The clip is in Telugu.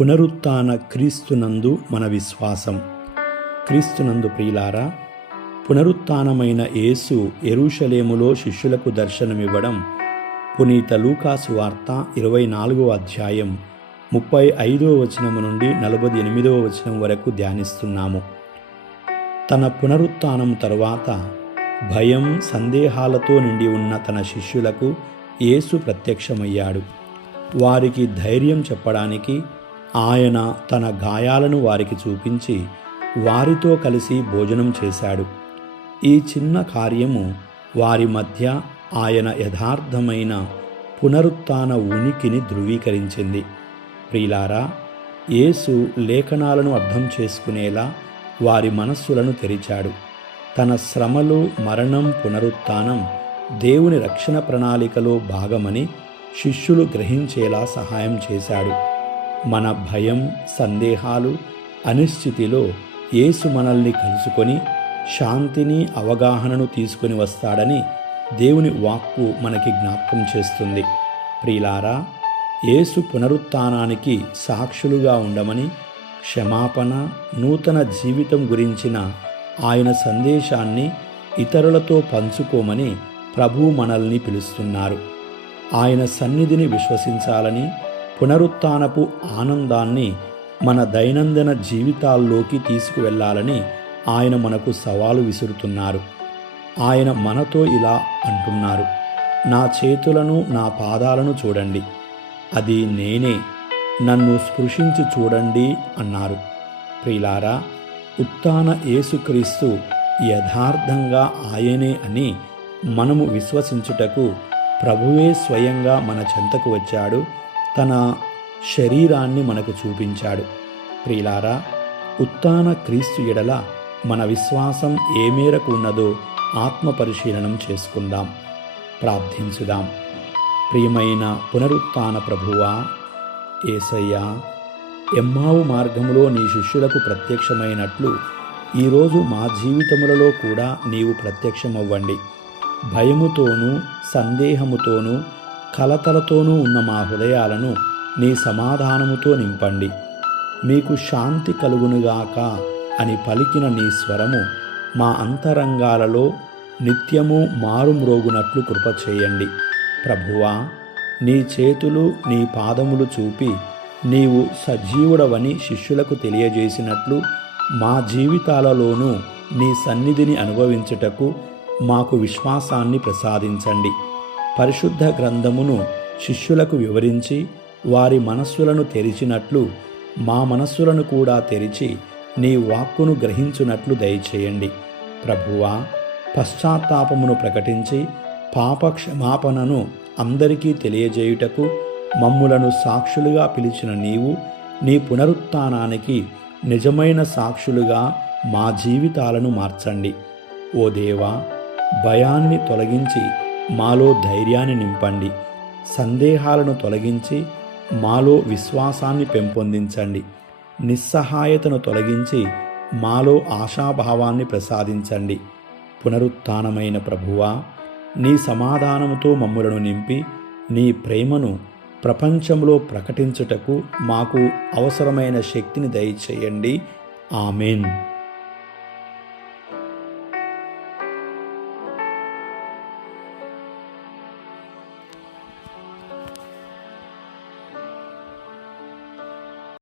పునరుత్థాన క్రీస్తునందు మన విశ్వాసం. క్రీస్తునందు ప్రియులారా, పునరుత్థానమైన యేసు యెరూషలేములో శిష్యులకు దర్శనమివ్వడం పునీత లూకా సువార్త 24వ అధ్యాయం 35వ వచనం నుండి 48వ వచనం వరకు ధ్యానిస్తున్నాము. తన పునరుత్థానం తరువాత భయం, సందేహాలతో నిండి ఉన్న తన శిష్యులకు యేసు ప్రత్యక్షమయ్యాడు. వారికి ధైర్యం చెప్పడానికి ఆయన తన గాయాలను వారికి చూపించి వారితో కలిసి భోజనం చేశాడు. ఈ చిన్న కార్యము వారి మధ్య ఆయన యథార్థమైన పునరుత్థాన ఉనికిని ధృవీకరించింది. ప్రియులారా, యేసు లేఖనాలను అర్థం చేసుకునేలా వారి మనస్సులను తెరిచాడు. తన శ్రమలు, మరణం, పునరుత్థానం దేవుని రక్షణ ప్రణాళికలో భాగమని శిష్యులు గ్రహించేలా సహాయం చేశాడు. మన భయం, సందేహాలు, అనిశ్చితిలో యేసు మనల్ని కలుసుకొని శాంతిని, అవగాహనను తీసుకొని వస్తాడని దేవుని వాక్కు మనకి జ్ఞాపకం చేస్తుంది. ప్రియులారా, యేసు పునరుత్థానానికి సాక్షులుగా ఉండమని, క్షమాపణ, నూతన జీవితం గురించిన ఆయన సందేశాన్ని ఇతరులతో పంచుకోమని ప్రభువు మనల్ని పిలుస్తున్నారు. ఆయన సన్నిధిని విశ్వసించాలని, పునరుత్థానపు ఆనందాన్ని మన దైనందిన జీవితాల్లోకి తీసుకువెళ్ళాలని ఆయన మనకు సవాలు విసురుతున్నారు. ఆయన మనతో ఇలా అంటున్నారు: నా చేతులను, నా పాదాలను చూడండి, అది నేనే, నన్ను స్పృశించి చూడండి అన్నారు. ప్రియులారా, ఉత్థాన యేసుక్రీస్తు యథార్థంగా ఆయనే అని మనము విశ్వసించుటకు ప్రభువే స్వయంగా మన చెంతకు వచ్చాడు, తన శరీరాన్ని మనకు చూపించాడు. ప్రియులారా, ఉత్థాన క్రీస్తు ఎడల మన విశ్వాసం ఏ మేరకు ఉన్నదో ఆత్మ పరిశీలనం చేసుకుందాం. ప్రార్థించుదాం. ప్రియమైన పునరుత్థాన ప్రభువా, యేసయ్యా, ఎమ్మావు మార్గములో నీ శిష్యులకు ప్రత్యక్షమైనట్లు ఈరోజు మా జీవితములలో కూడా నీవు ప్రత్యక్షమవ్వండి. భయముతోనూ, సందేహముతోనూ, కలతలతోనూ ఉన్న మా హృదయాలను నీ సమాధానముతో నింపండి. మీకు శాంతి కలుగునుగాక అని పలికిన నీ స్వరము మా అంతరంగాలలో నిత్యము మారుమ్రోగునట్లు కృప చేయండి. ప్రభువా, నీ చేతులు, నీ పాదములు చూపి నీవు సజీవుడవని శిష్యులకు తెలియజేసినట్లు మా జీవితాలలోనూ నీ సన్నిధిని అనుభవించుటకు మాకు విశ్వాసాన్ని ప్రసాదించండి. పరిశుద్ధ గ్రంథమును శిష్యులకు వివరించి వారి మనస్సులను తెరిచినట్లు మా మనస్సులను కూడా తెరిచి నీ వాక్కును గ్రహించునట్లు దయచేయండి. ప్రభువా, పశ్చాత్తాపమును ప్రకటించి పాప క్షమాపణను అందరికీ తెలియజేయుటకు మమ్ములను సాక్షులుగా పిలిచిన నీవు నీ పునరుత్థానానికి నిజమైన సాక్షులుగా మా జీవితాలను మార్చండి. ఓ దేవా, భయాన్ని తొలగించి మాలో ధైర్యాన్ని నింపండి. సందేహాలను తొలగించి మాలో విశ్వాసాన్ని పెంపొందించండి. నిస్సహాయతను తొలగించి మాలో ఆశాభావాన్ని ప్రసాదించండి. పునరుత్థానమైన ప్రభువా, నీ సమాధానముతో మమ్ములను నింపి నీ ప్రేమను ప్రపంచంలో ప్రకటించుటకు మాకు అవసరమైన శక్తిని దయచేయండి. ఆమెన్.